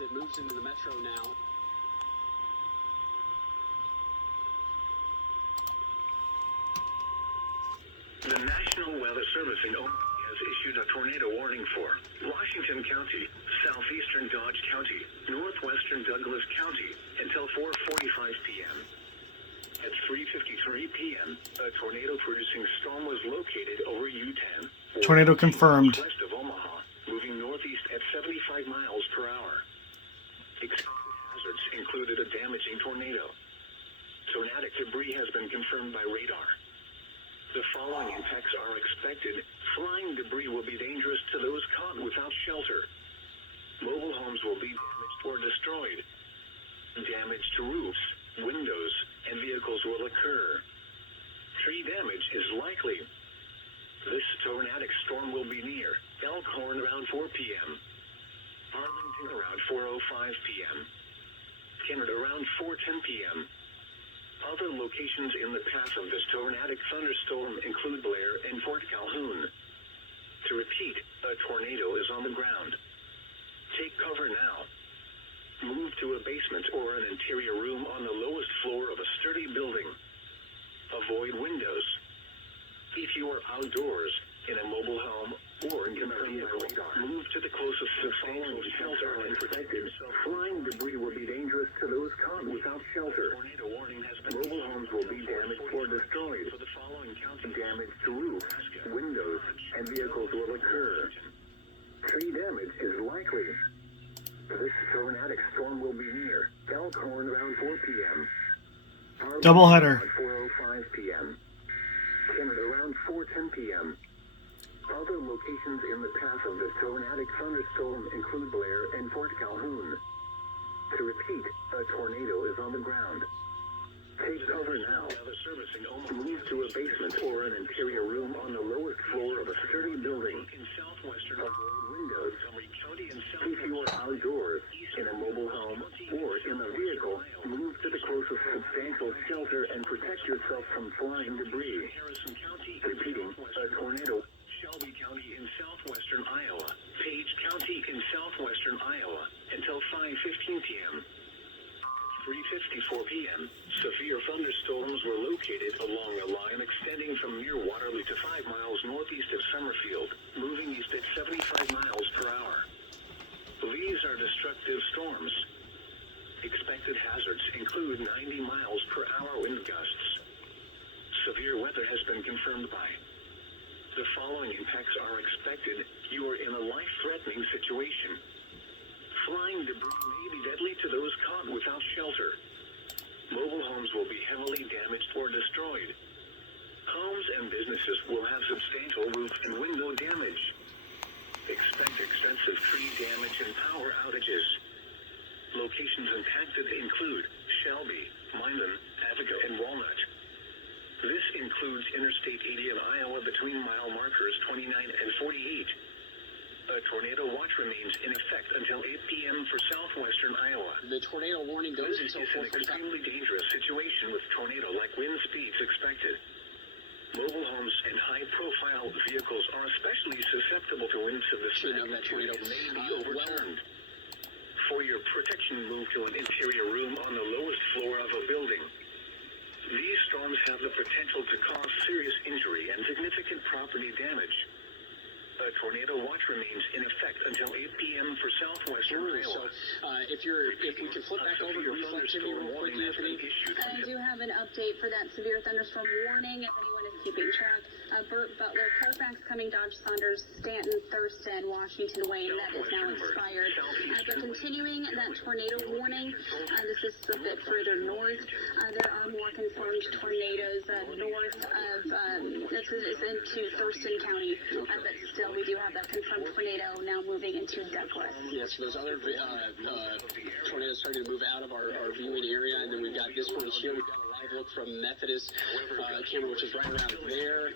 It moves into the metro now. The National Weather Service in Omaha has issued a tornado warning for Washington County, southeastern Dodge County, northwestern Douglas County until 4:45 p.m. At 3:53 p.m., a tornado-producing storm was located over U-10. Tornado confirmed. West of Omaha, moving northeast at 75 miles per hour. Expected hazards included a damaging tornado. Tornadic debris has been confirmed by radar. The following impacts are expected. Flying debris will be dangerous to those caught without shelter. Mobile homes will be damaged or destroyed. Damage to roofs, windows, and vehicles will occur. Tree damage is likely. This tornadic storm will be near Elkhorn around 4 p.m. Arlington around 4:05 p.m. Kennard around 4:10 p.m. Other locations in the path of this tornadic thunderstorm include Blair and Fort Calhoun. To repeat, a tornado is on the ground. Take cover now. Move to a basement or an interior room on the lowest floor of a sturdy building. Avoid windows. If you are outdoors, in a mobile home, or in a vehicle, move to the closest substantial shelter and protect yourself. Flying debris will be dangerous to those caught without shelter. Tornado warning has been. Mobile homes will be damaged or destroyed. For the following counties, damage to roofs, windows, and vehicles will occur. Tree damage is likely. This tornadic storm will be near Elkhorn around 4 p.m. Doubleheader. Around 4:05 p.m. Kennard around 4:10 p.m. Other locations in the path of this tornadic thunderstorm include Blair and Fort Calhoun. To repeat, a tornado is on the ground. Take cover now. Move to a basement or an interior room on the lowest floor of a sturdy building. Avoid windows. If you are outdoors, in a mobile home, or in a vehicle, move to the closest substantial shelter and protect yourself from flying debris. Repeating, a tornado. Shelby County in southwestern Iowa, Page County in southwestern Iowa, until 5:15 p.m. 3:54 p.m., severe thunderstorms were located along a line extending from near Waterloo to 5 miles northeast of Summerfield, moving east at 75 miles per hour. These are destructive storms. Expected hazards include 90 miles per hour wind gusts. Severe weather has been confirmed by. The following impacts are expected. You are in a life-threatening situation. Flying debris may be deadly to those caught without shelter. Mobile homes will be heavily damaged or destroyed. Homes and businesses will have substantial roof and window damage. Expect extensive tree damage and power outages. Locations impacted include Shelby, Milan, Avica, and Walnut. This includes Interstate 80 in Iowa between mile markers 29 and 48. A tornado watch remains in effect until 8 p.m. for southwestern Iowa. The tornado warning goes This until is an 4:45. extremely dangerous situation with tornado-like wind speeds expected. Mobile homes and high-profile vehicles are especially susceptible to winds of this magnitude and may be overturned. For your protection, move to an interior room on the lowest floor of a building. These storms have the potential to cause serious injury and significant property damage. A tornado watch remains in effect until 8 p.m. for southwestern Iowa. So, if we can flip back over to recent activity real quickly, Anthony. I do have an update for that severe thunderstorm warning, if anyone is keeping track. Burt Butler, Colfax, Cumming, Dodge, Saunders, Stanton, Thurston, Washington, Wayne, that is now expired. But continuing that tornado warning, this is a bit further north. There are more confirmed tornadoes north of, this is into Thurston County, but still we do have that confirmed tornado now moving into Douglas. Yes, those other tornadoes starting to move out of our viewing area, and then we've got this one here. We've got a live look from Methodist camera, which is right around there.